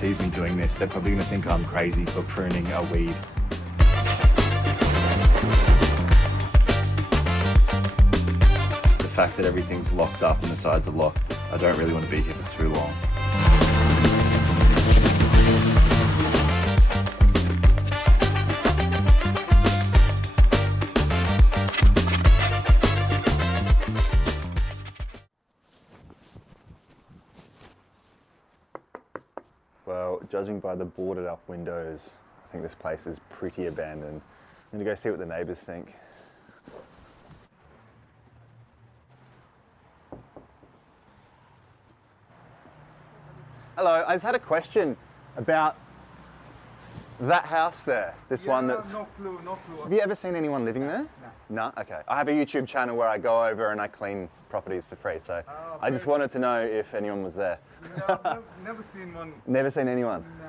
sees me doing this, they're probably going to think I'm crazy for pruning a weed. The fact that everything's locked up and the sides are locked, I don't really want to be here for too long. Well, judging by the boarded up windows, I think this place is pretty abandoned. I'm gonna go see what the neighbours think. Hello, I just had a question about that house there. This one that's... No clue. Have you ever seen anyone living there? No. No? Okay. I have a YouTube channel where I go over and I clean properties for free, so I just wanted to know if anyone was there. No, I've never seen one. Never seen anyone? No.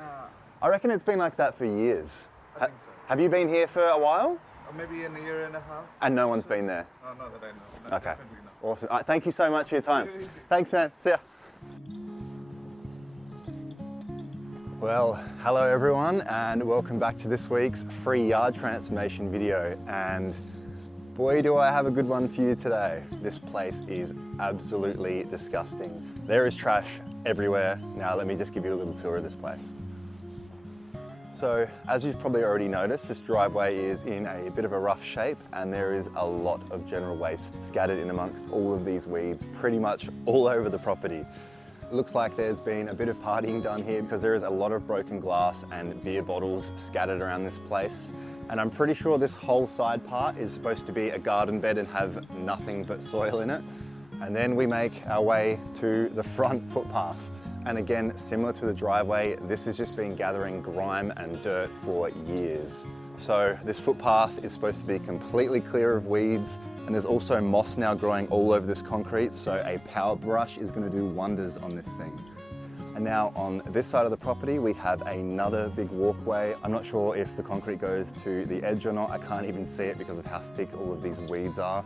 I reckon it's been like that for years. I think so. Have you been here for a while? Or maybe in a year and a half. And no one's been there? Oh, not that I know. No, Okay. definitely not. Awesome. All right, thank you so much for your time. Thanks, man. See ya. Well, hello everyone and welcome back to this week's free yard transformation video. And boy, do I have a good one for you today. This place is absolutely disgusting. There is trash everywhere. Now let me just give you a little tour of this place. So as you've probably already noticed, this driveway is in a bit of a rough shape and there is a lot of general waste scattered in amongst all of these weeds, pretty much all over the property. It looks like there's been a bit of partying done here because there is a lot of broken glass and beer bottles scattered around this place. And I'm pretty sure this whole side part is supposed to be a garden bed and have nothing but soil in it. And then we make our way to the front footpath. And again, similar to the driveway, this has just been gathering grime and dirt for years. So this footpath is supposed to be completely clear of weeds, and there's also moss now growing all over this concrete, so a power brush is going to do wonders on this thing. And now on this side of the property, we have another big walkway. I'm not sure if the concrete goes to the edge or not. I can't even see it because of how thick all of these weeds are.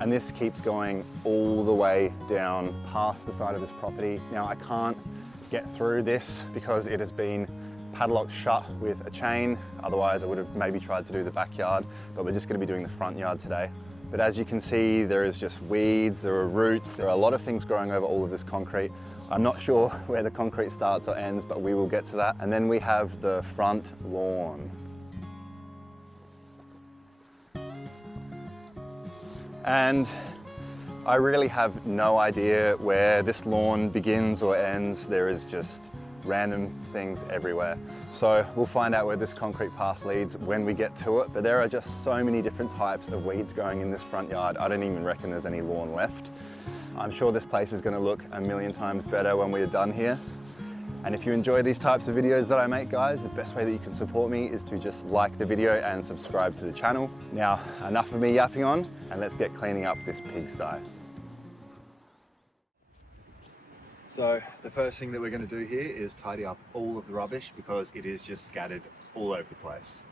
And this keeps going all the way down past the side of this property. Now I can't get through this because it has been padlocked shut with a chain. Otherwise I would have maybe tried to do the backyard, but we're just going to be doing the front yard today. But as you can see, there is just weeds, there are roots, there are a lot of things growing over all of this concrete. I'm not sure where the concrete starts or ends, but we will get to that. And then we have the front lawn. And I really have no idea where this lawn begins or ends. There is just random things everywhere. So we'll find out where this concrete path leads when we get to it, but there are just so many different types of weeds growing in this front yard. I don't even reckon there's any lawn left. I'm sure this place is going to look a million times better when we're done here. And if you enjoy these types of videos that I make, guys, the best way that you can support me is to just like the video and subscribe to the channel. Now, enough of me yapping on, and let's get cleaning up this pigsty. So the first thing that we're going to do here is tidy up all of the rubbish because it is just scattered all over the place.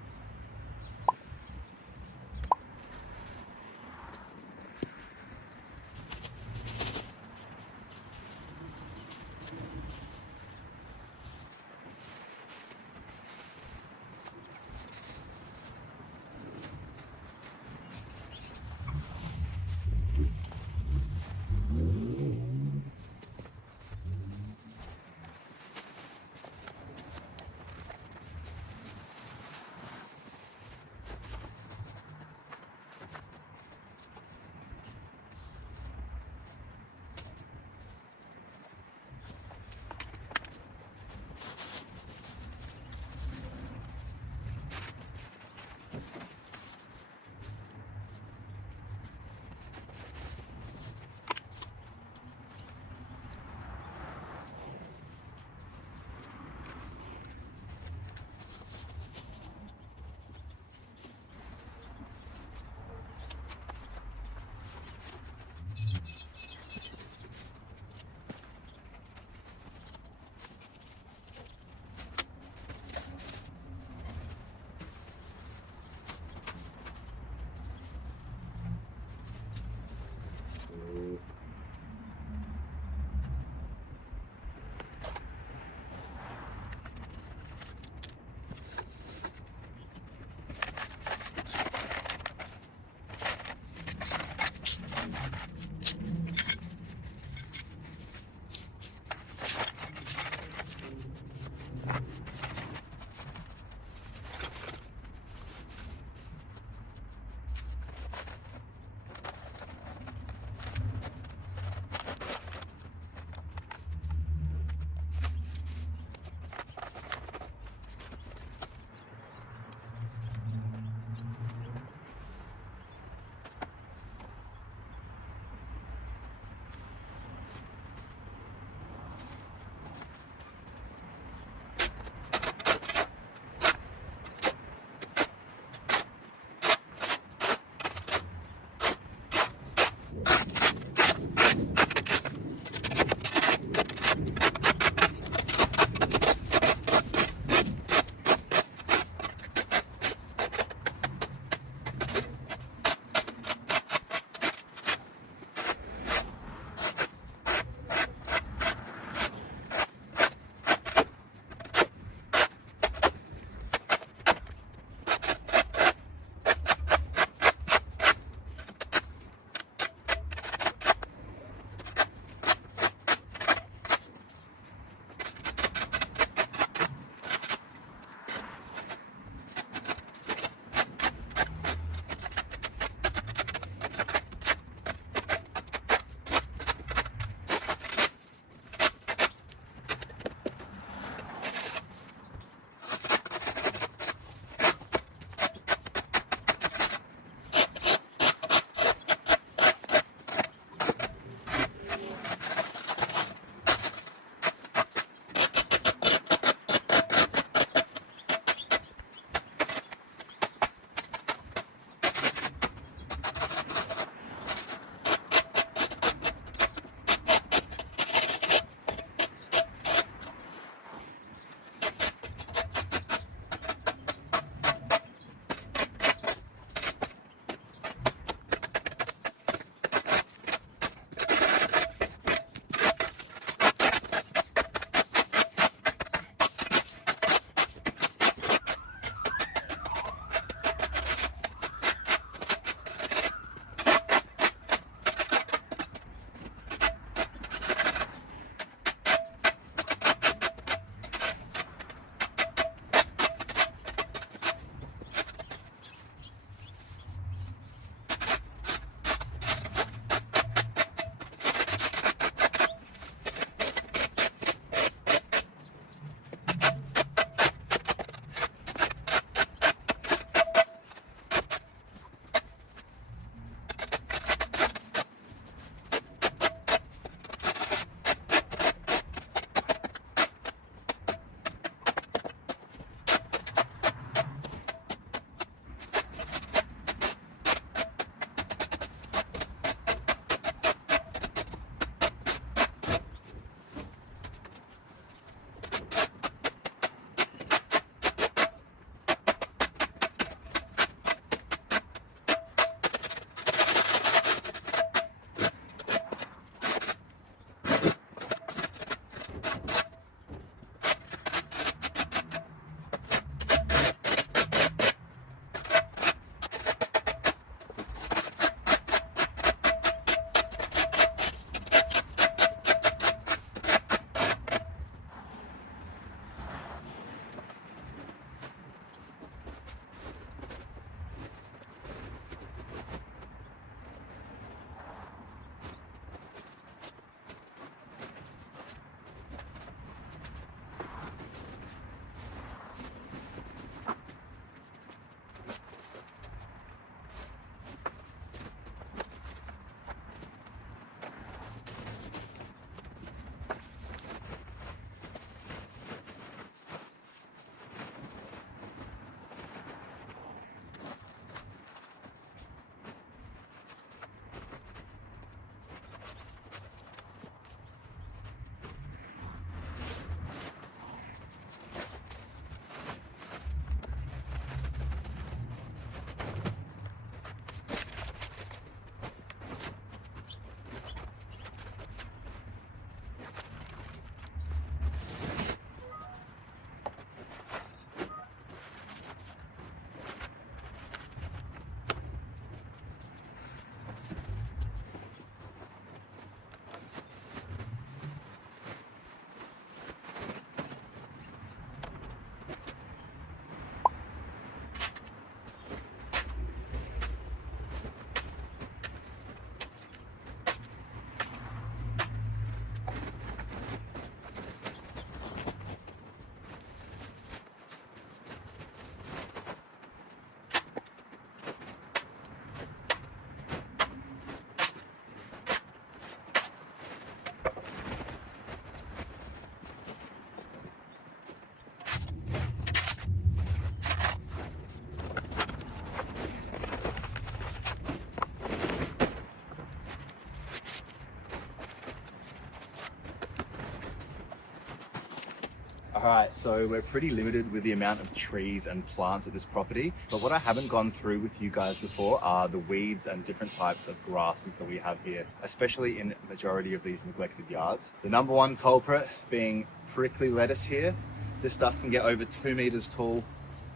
Alright, so we're pretty limited with the amount of trees and plants at this property, but what I haven't gone through with you guys before are the weeds and different types of grasses that we have here, especially in the majority of these neglected yards. The number one culprit being prickly lettuce here. This stuff can get over 2 meters tall.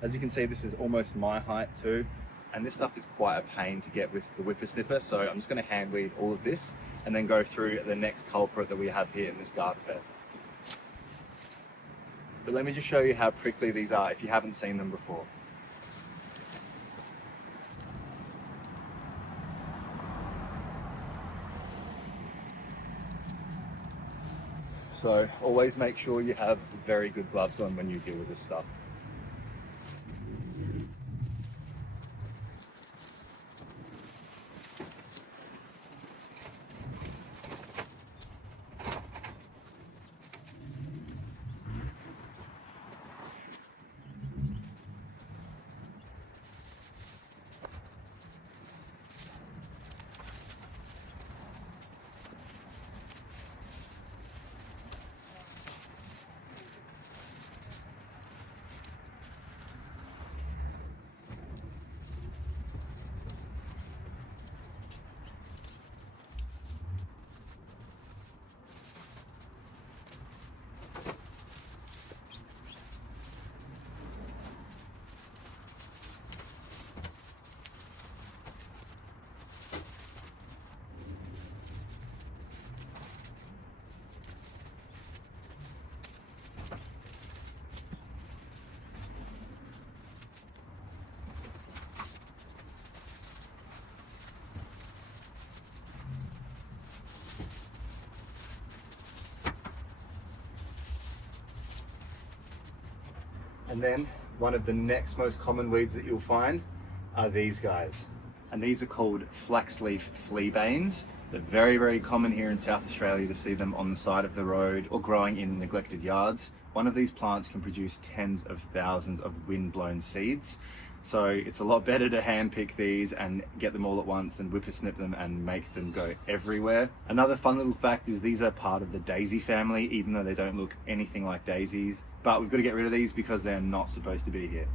As you can see, this is almost my height too, and this stuff is quite a pain to get with the whippersnipper, so I'm just going to hand weed all of this and then go through the next culprit that we have here in this garden bed. But let me just show you how prickly these are if you haven't seen them before. So always make sure you have very good gloves on when you deal with this stuff. And then one of the next most common weeds that you'll find are these guys. And these are called flaxleaf fleabanes. They're very, very common here in South Australia to see them on the side of the road or growing in neglected yards. One of these plants can produce tens of thousands of wind-blown seeds. So it's a lot better to handpick these and get them all at once than whippersnip them and make them go everywhere. Another fun little fact is these are part of the daisy family, even though they don't look anything like daisies. But we've got to get rid of these because they're not supposed to be here.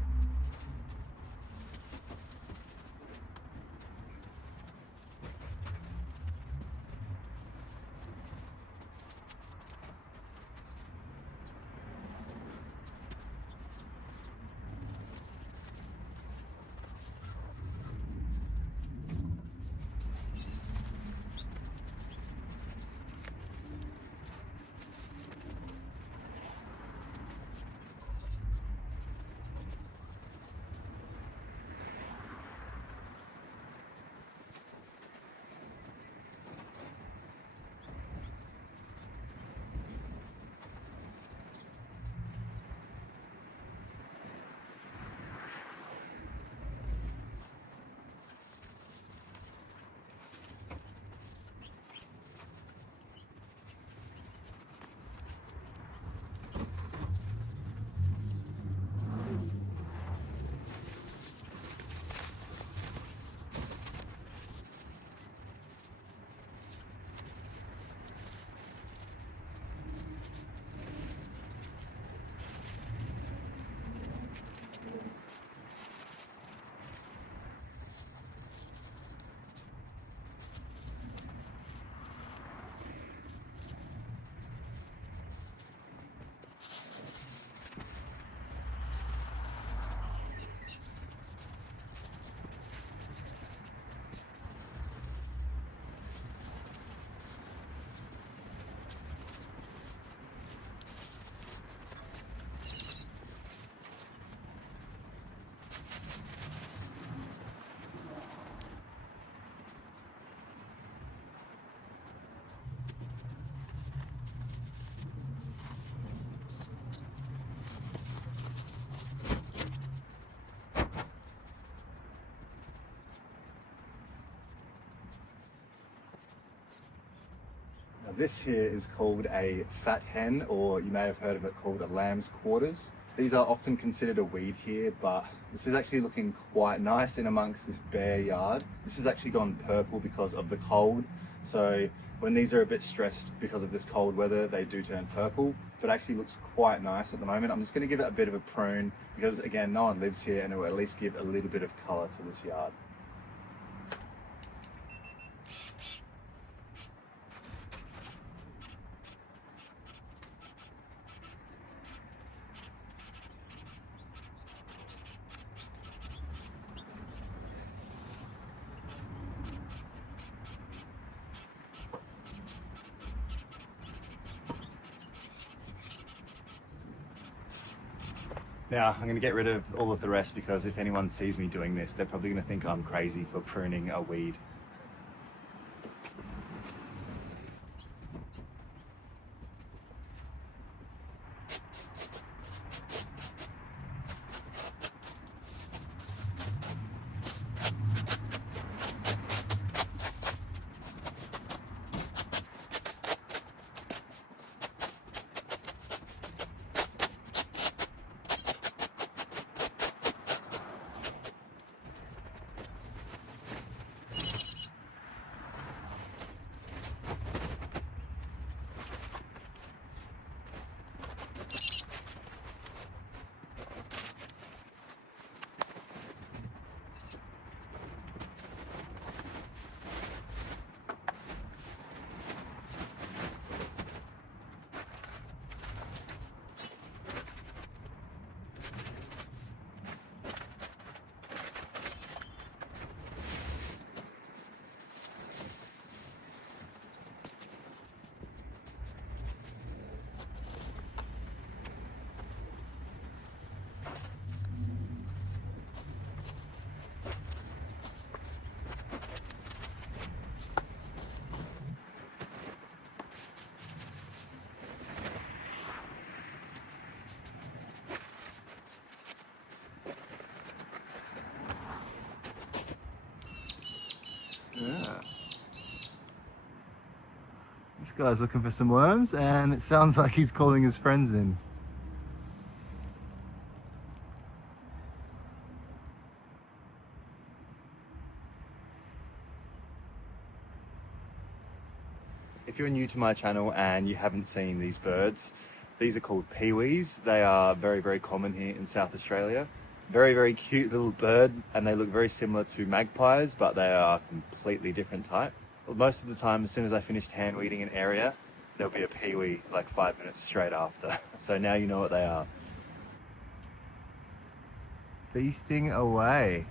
Now this here is called a fat hen, or you may have heard of it called a lamb's quarters. These are often considered a weed here, but this is actually looking quite nice in amongst this bare yard. This has actually gone purple because of the cold. So When these are a bit stressed because of this cold weather, they do turn purple, but actually looks quite nice at the moment. I'm just going to give it a bit of a prune because, again, no one lives here, and it will at least give a little bit of colour to this yard. Now, I'm going to get rid of all of the rest because if anyone sees me doing this, they're probably going to think I'm crazy for pruning a weed. Yeah. This guy's looking for some worms, and it sounds like he's calling his friends in. If you're new to my channel and you haven't seen these birds, these are called peewees. They are very, very common here in South Australia. Very, very cute little bird, and they look very similar to magpies, but they are a completely different type. Well, most of the time, as soon as I finished hand weeding an area, there'll be a peewee like 5 minutes straight after. So now you know what they are. Feasting away.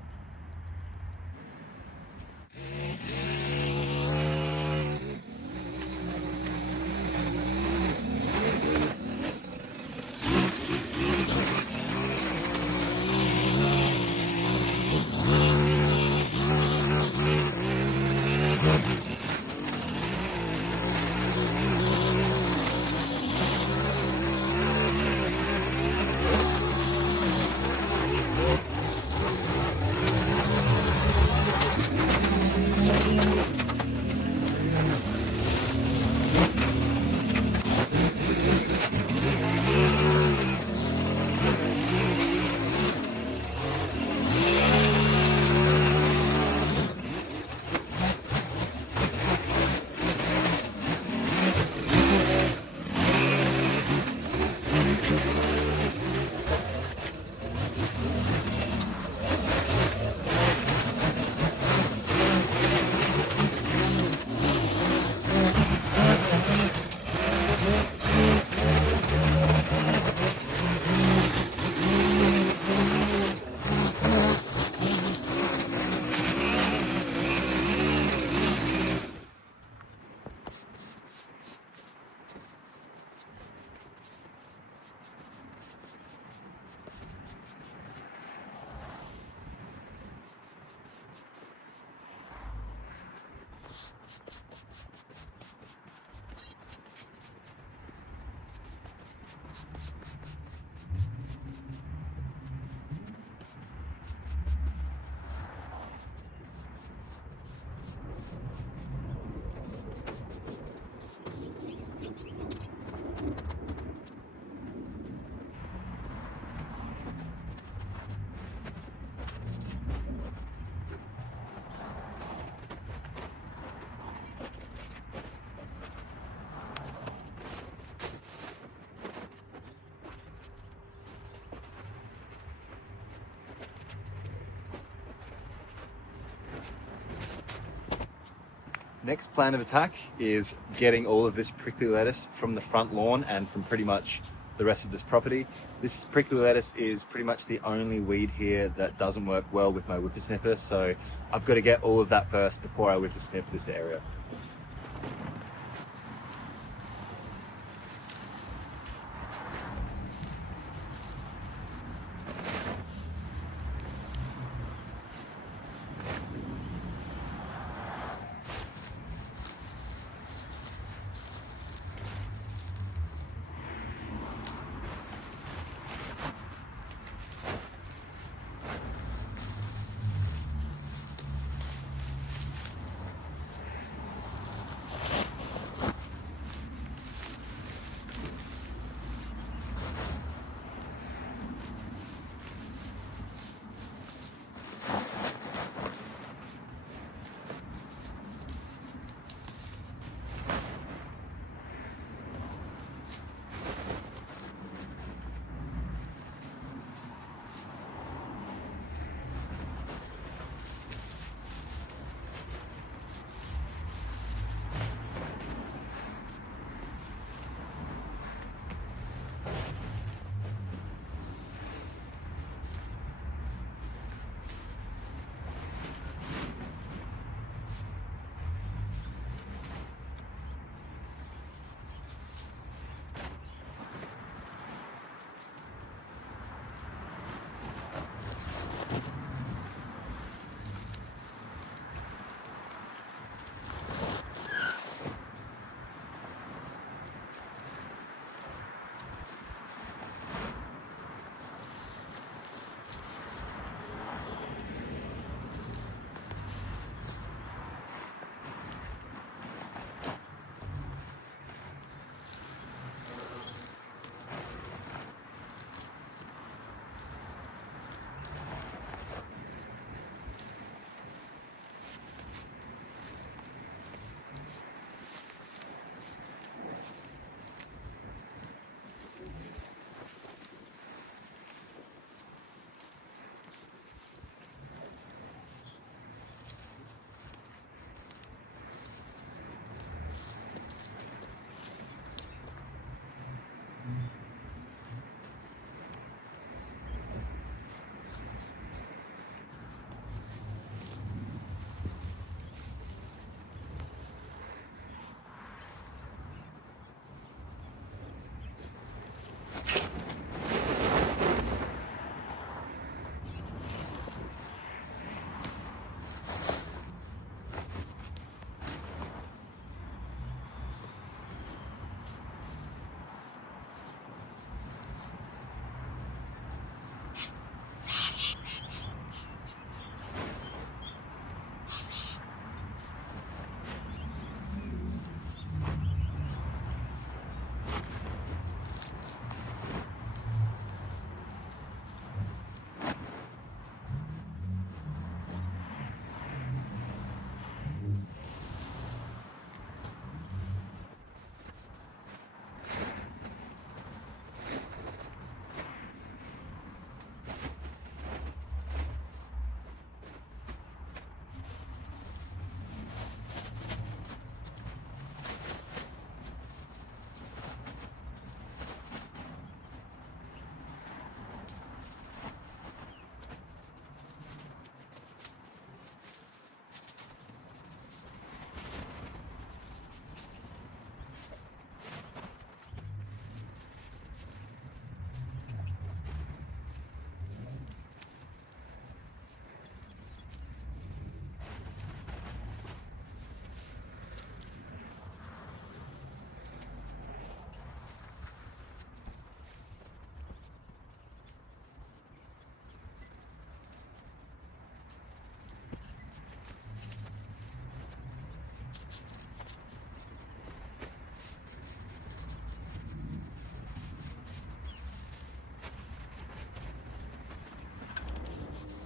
Next plan of attack is getting all of this prickly lettuce from the front lawn and from pretty much the rest of this property. This prickly lettuce is pretty much the only weed here that doesn't work well with my whippersnipper, so I've got to get all of that first before I whippersnip this area.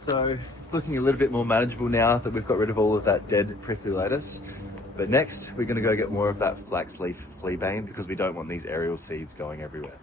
So it's looking a little bit more manageable now that we've got rid of all of that dead prickly lettuce. But next, we're gonna go get more of that flax leaf fleabane because we don't want these aerial seeds going everywhere.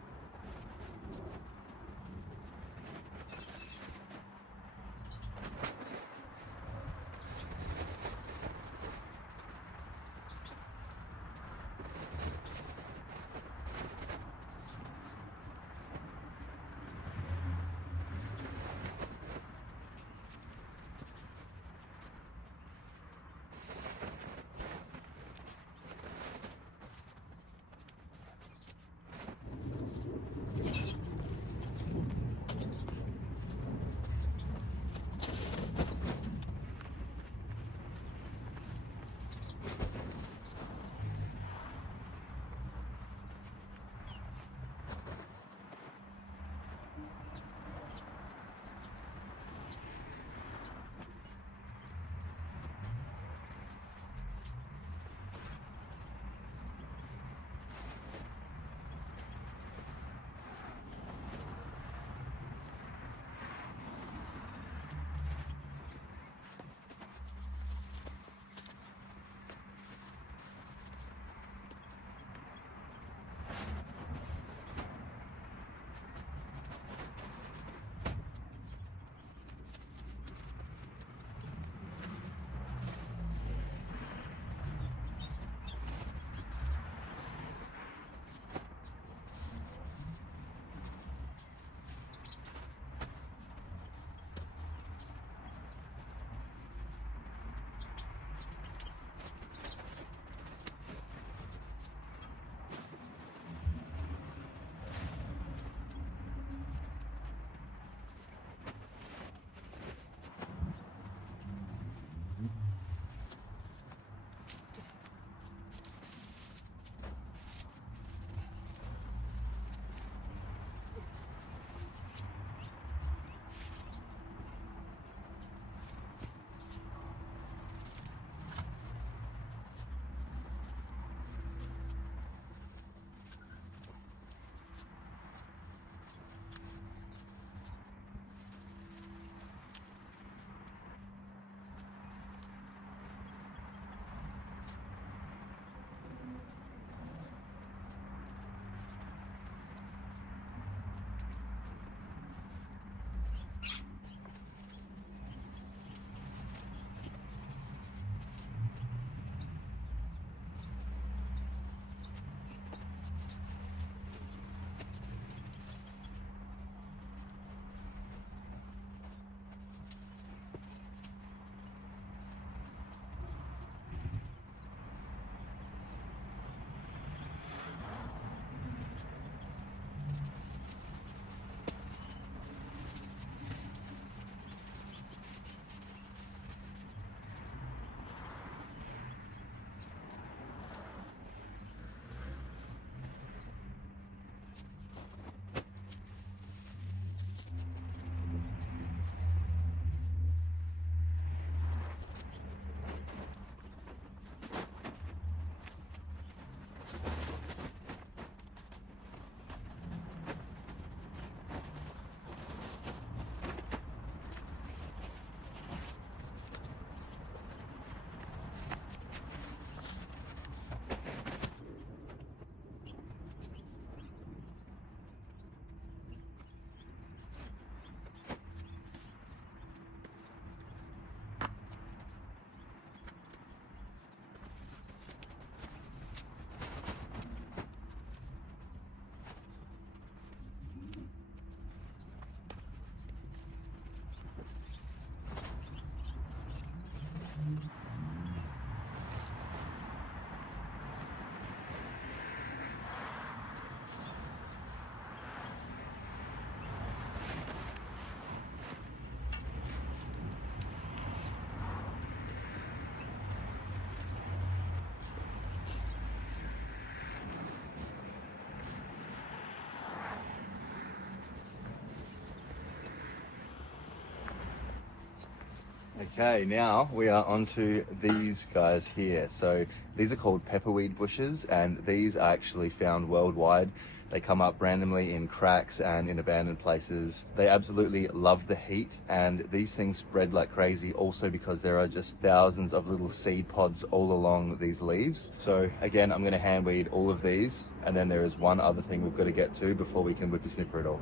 Okay, now we are onto these guys here. So these are called pepperweed bushes, and these are actually found worldwide. They come up randomly in cracks and in abandoned places. They absolutely love the heat, and these things spread like crazy also because there are just thousands of little seed pods all along these leaves. So again, I'm gonna hand weed all of these, and then there is one other thing we've got to get to before we can whippy snipper it all.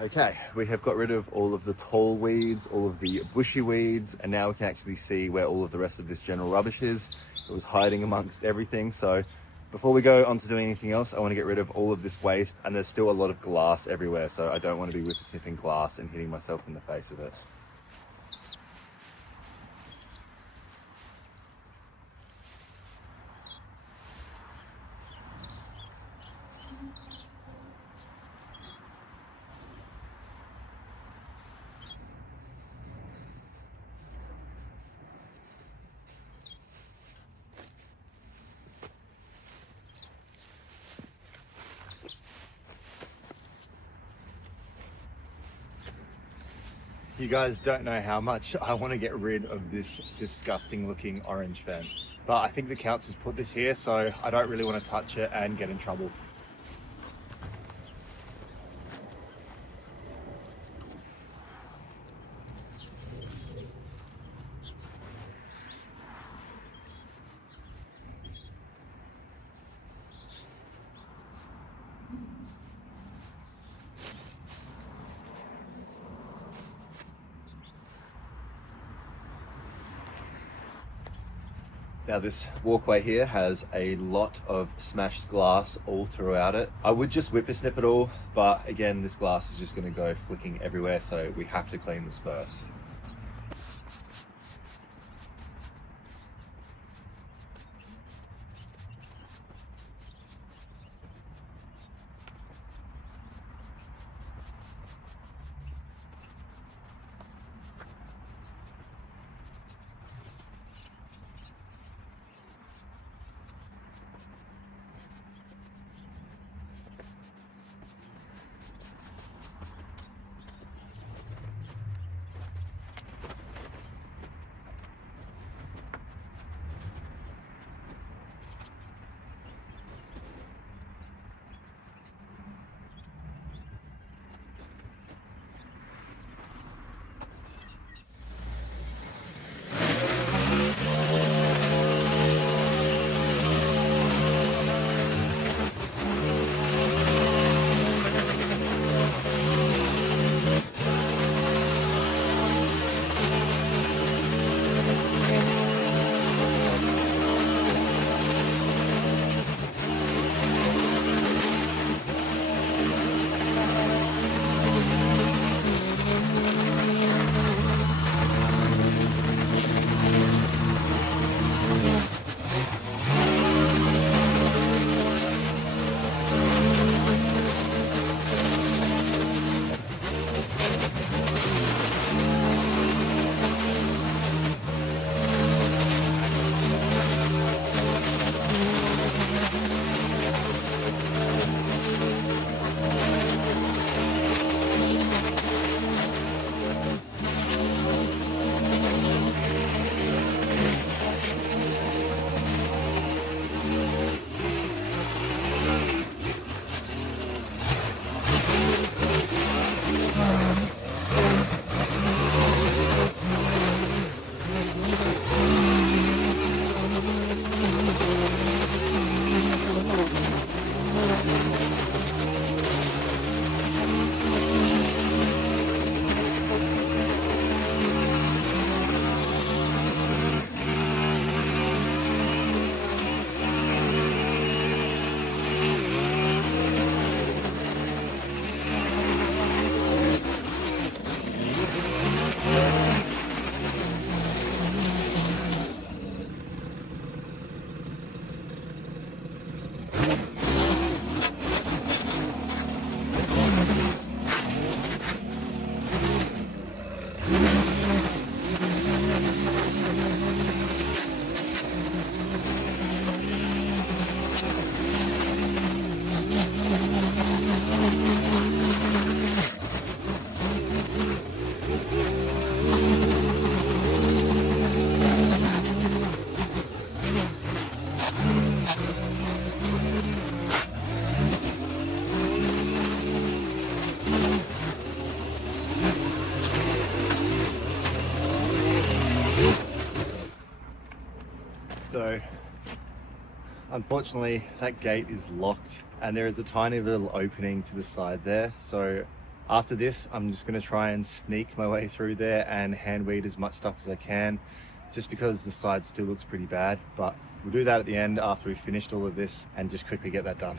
Okay, we have got rid of all of the tall weeds, all of the bushy weeds, and now we can actually see where all of the rest of this general rubbish is. It was hiding amongst everything. So before we go on to doing anything else, I want to get rid of all of this waste, and there's still a lot of glass everywhere, so I don't want to be whippersnipping glass and hitting myself in the face with it. You guys don't know how much I want to get rid of this disgusting looking orange fence, but I think the council's put this here, so I don't really want to touch it and get in trouble. Now this walkway here has a lot of smashed glass all throughout it. I would just whippersnip it all, but again, this glass is just going to go flicking everywhere, so we have to clean this first. So unfortunately that gate is locked and there is a tiny little opening to the side there. So after this, I'm just going to try and sneak my way through there and hand weed as much stuff as I can, just because the side still looks pretty bad. But we'll do that at the end after we've finished all of this and just quickly get that done.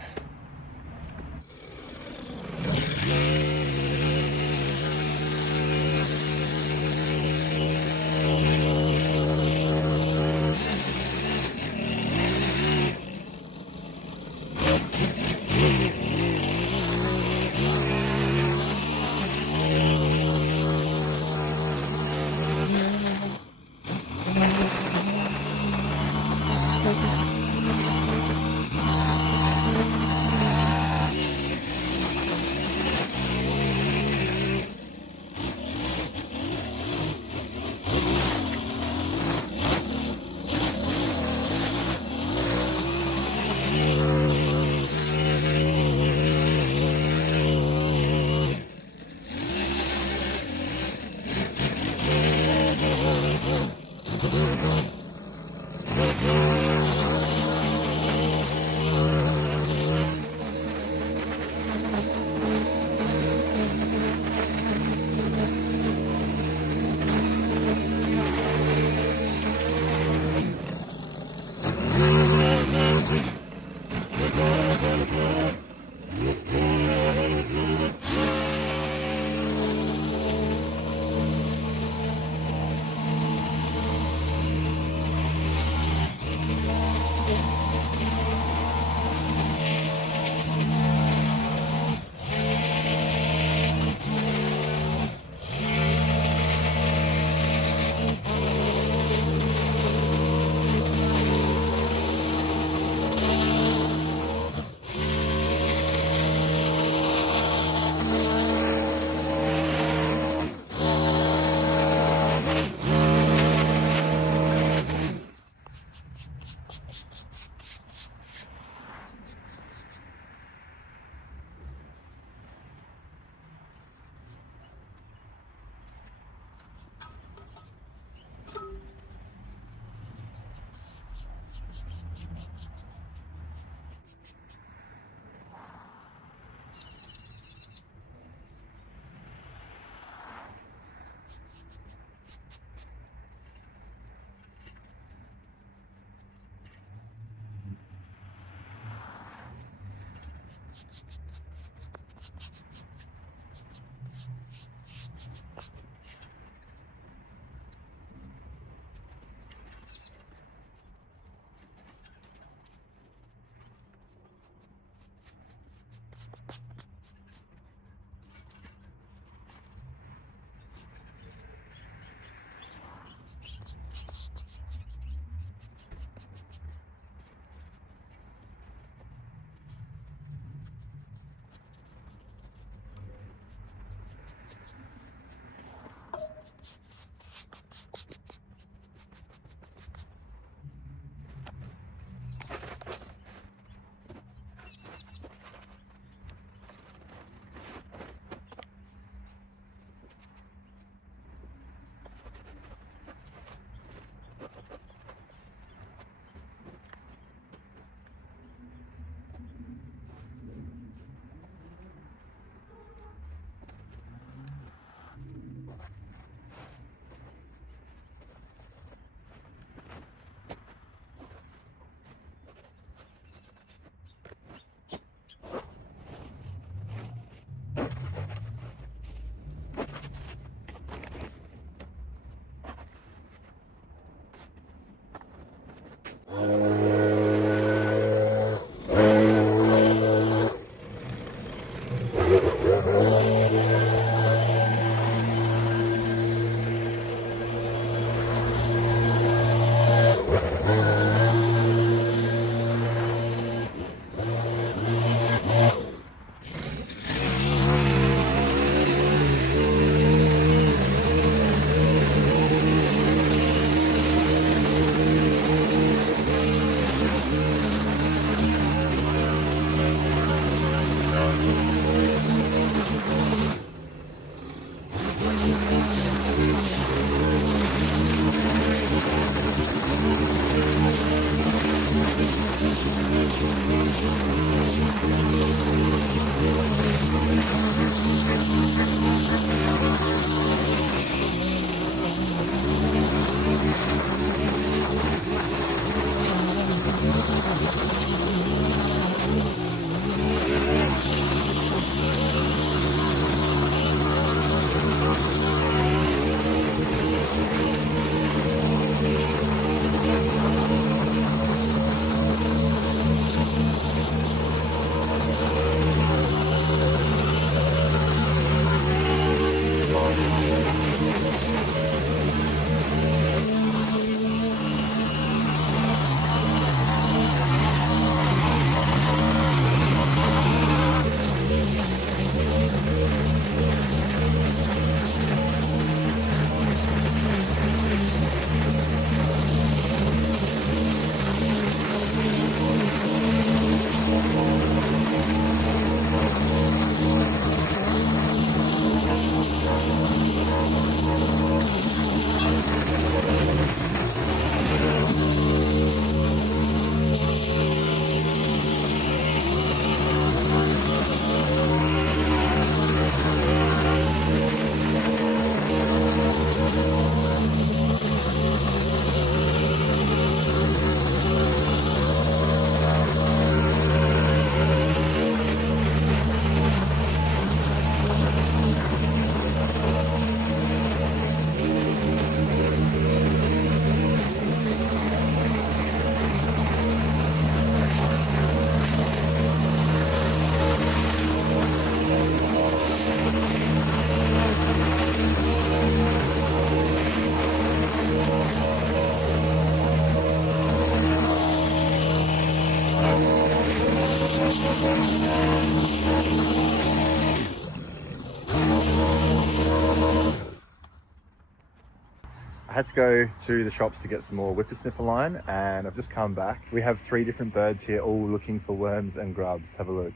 had to go to the shops to get some more whippersnipper line, and I've just come back. We have 3 different birds here, all looking for worms and grubs. Have a look.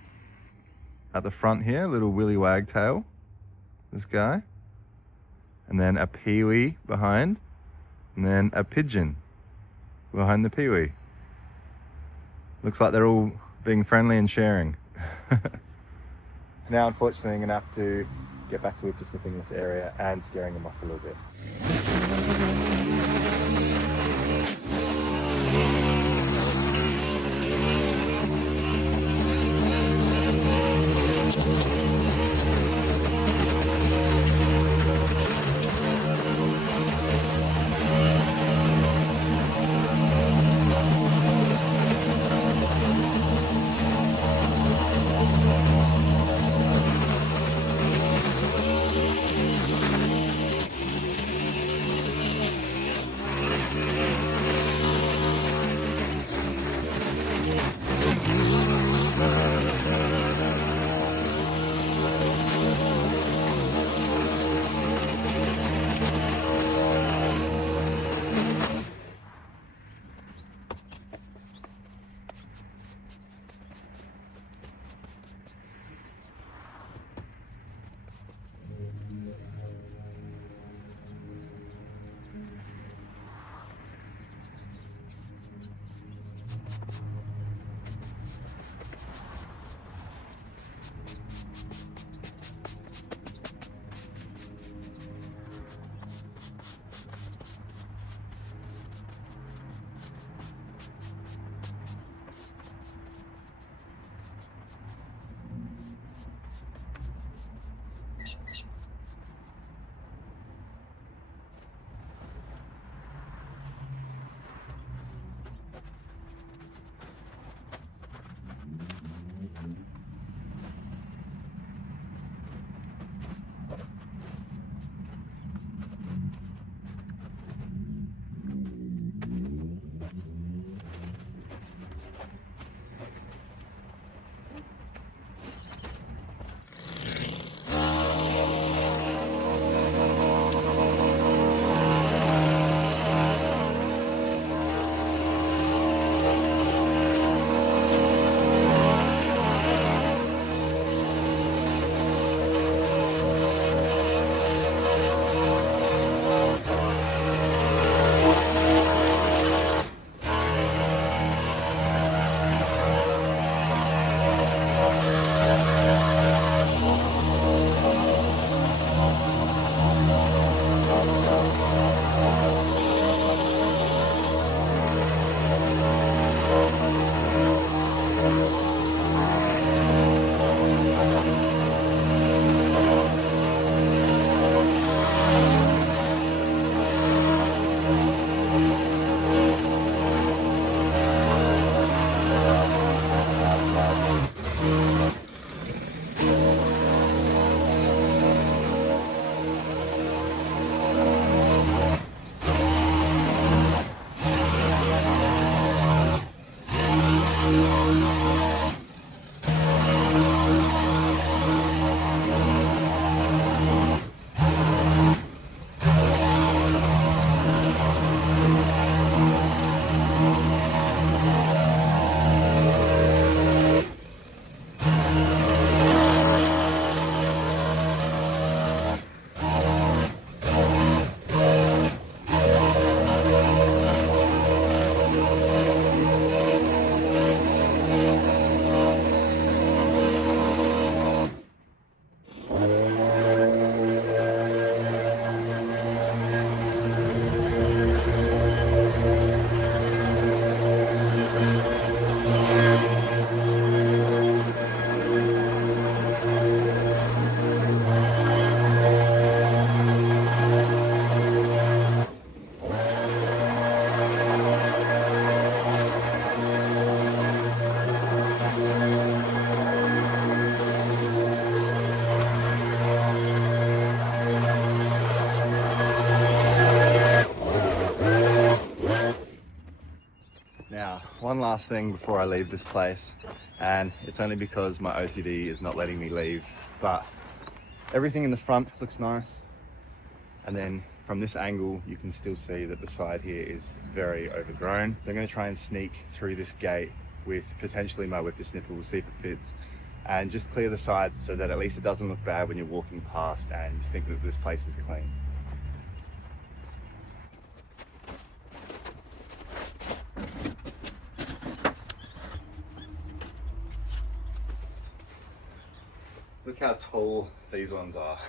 At the front here, little willy wagtail, this guy. And then a peewee behind, and then a pigeon behind the peewee. Looks like they're all being friendly and sharing. Now, unfortunately, I'm gonna have to get back to whippersnipping this area and scaring them off a little bit. One last thing before I leave this place, and it's only because my OCD is not letting me leave, but everything in the front looks nice. And then if From this angle, you can still see that the side here is very overgrown. So I'm going to try and sneak through this gate with potentially my whipper snipper. We'll see if it fits, and just clear the side so that at least it doesn't look bad when you're walking past and you think that this place is clean. Look how tall these ones are.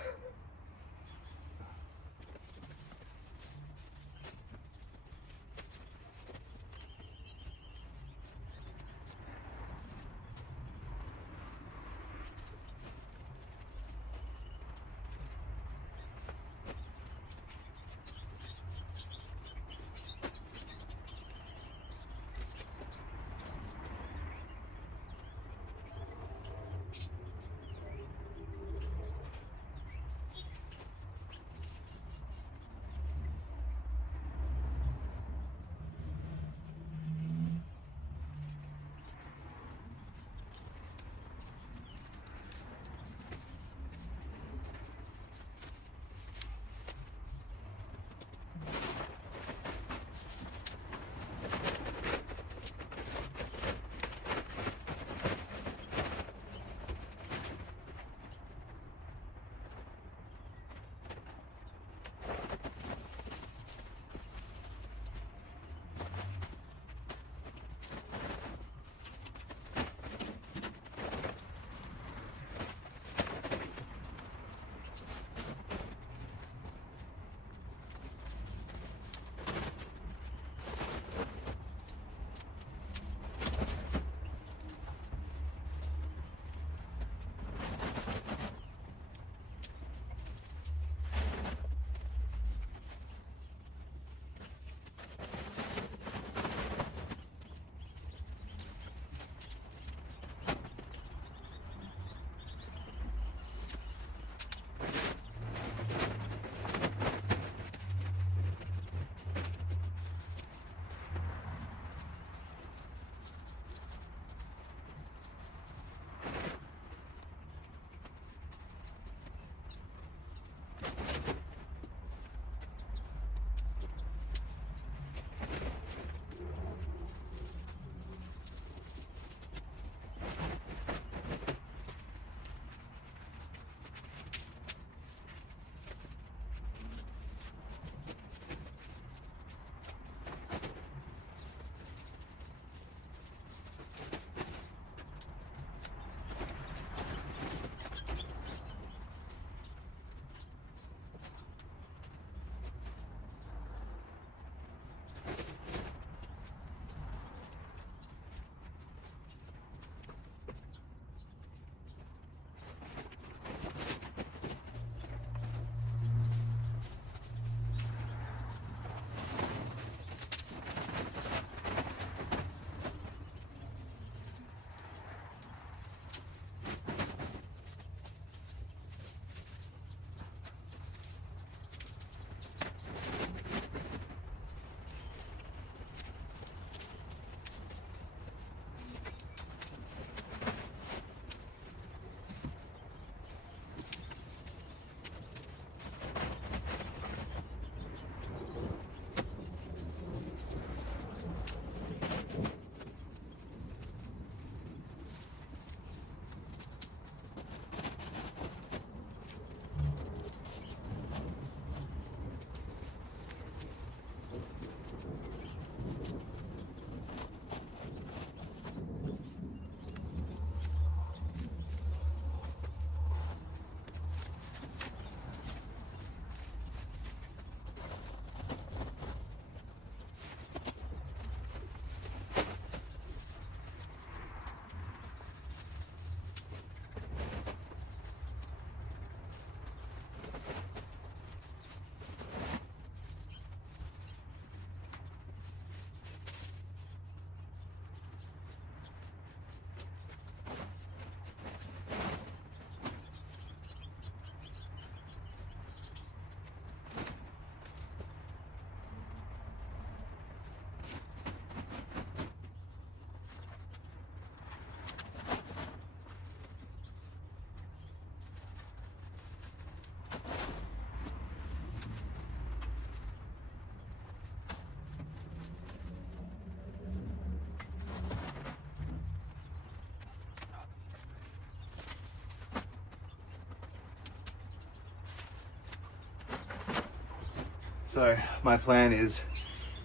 So my plan is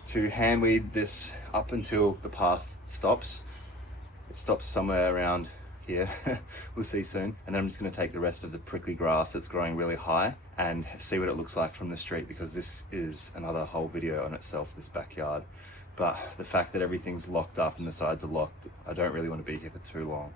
to hand weed this up until the path stops. It stops somewhere around here, we'll see soon. And then I'm just gonna take the rest of the prickly grass that's growing really high and see what it looks like from the street, because this is another whole video on itself, this backyard. But the fact that everything's locked up and the sides are locked, I don't really want to be here for too long.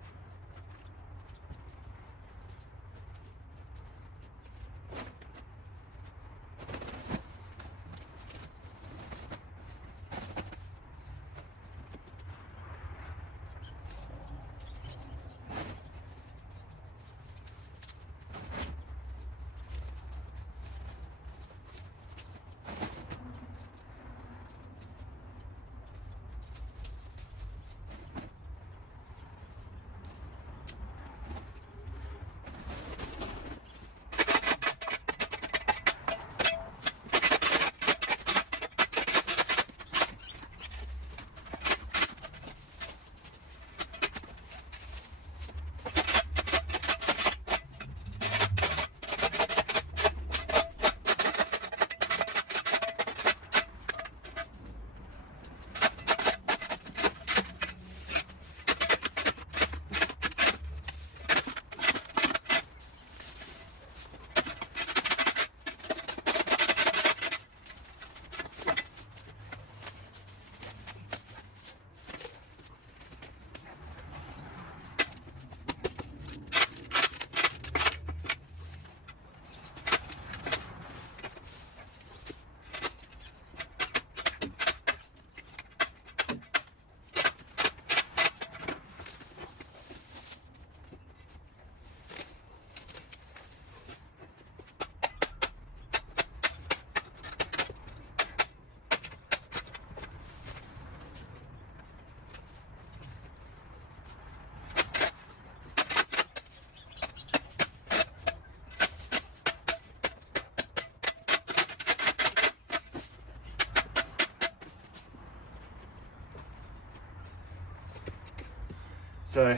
So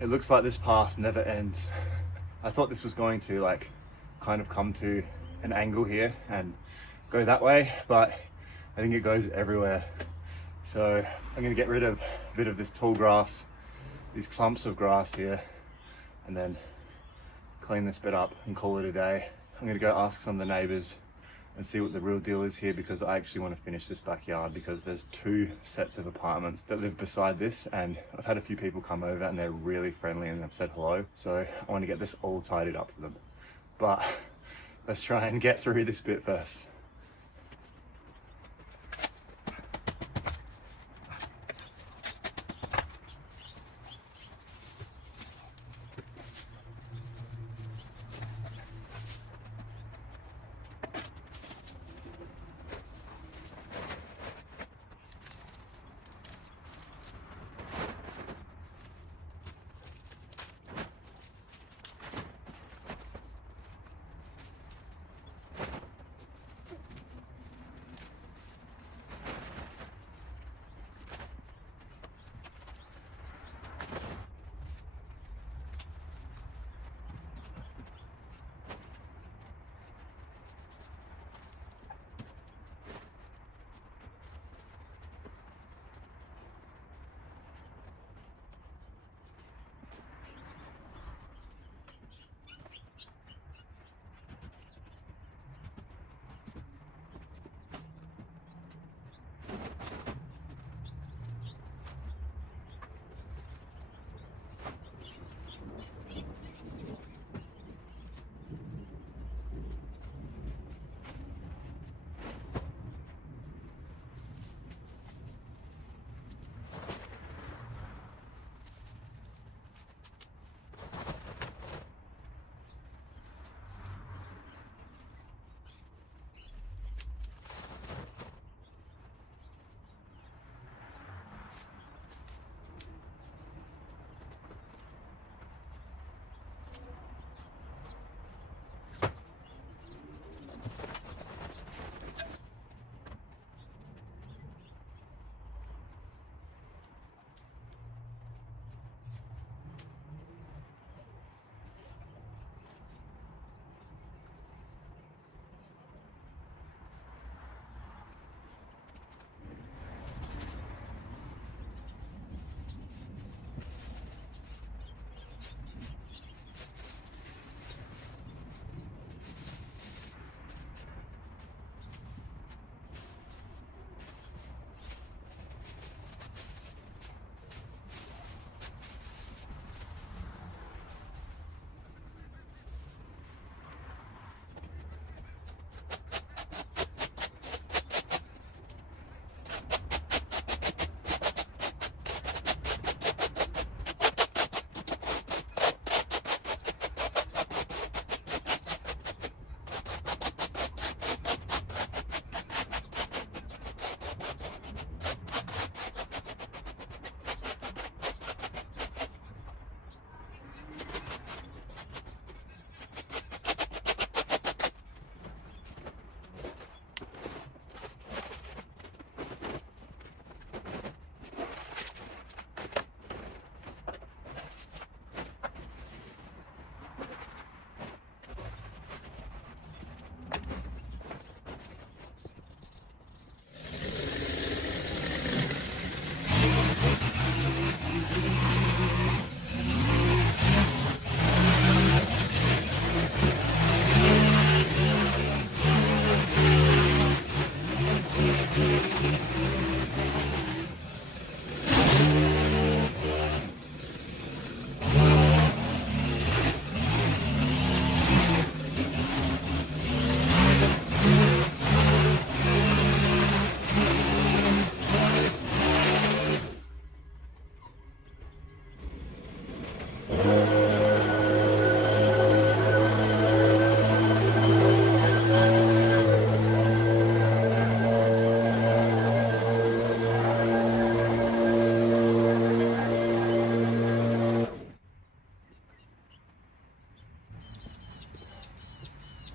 it looks like this path never ends. I thought this was going to like kind of come to an angle here and go that way, but I think it goes everywhere. So I'm gonna get rid of a bit of this tall grass, these clumps of grass here, and then clean this bit up and call it a day. I'm gonna go ask some of the neighbours and see what the real deal is here, because I actually want to finish this backyard, because there's 2 sets of apartments that live beside this, and I've had a few people come over and they're really friendly and have said hello, so I want to get this all tidied up for them. But let's try and get through this bit first.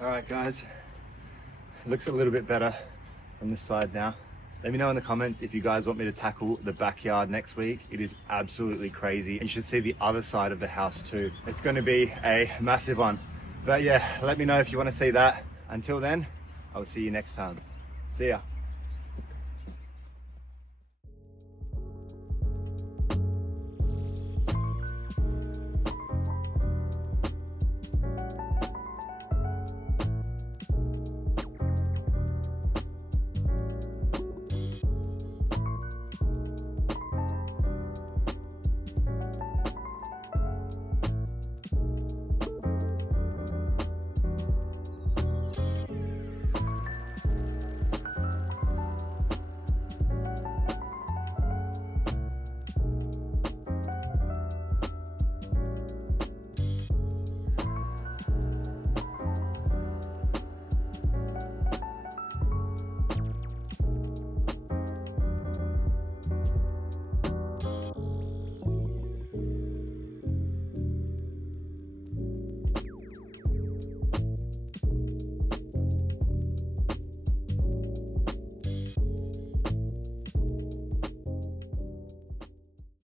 All right, guys, it looks a little bit better from this side now. Let me know in the comments if you guys want me to tackle the backyard next week. It is absolutely crazy. And you should see the other side of the house too. It's going to be a massive one. But yeah, let me know if you want to see that. Until then, I will see you next time. See ya.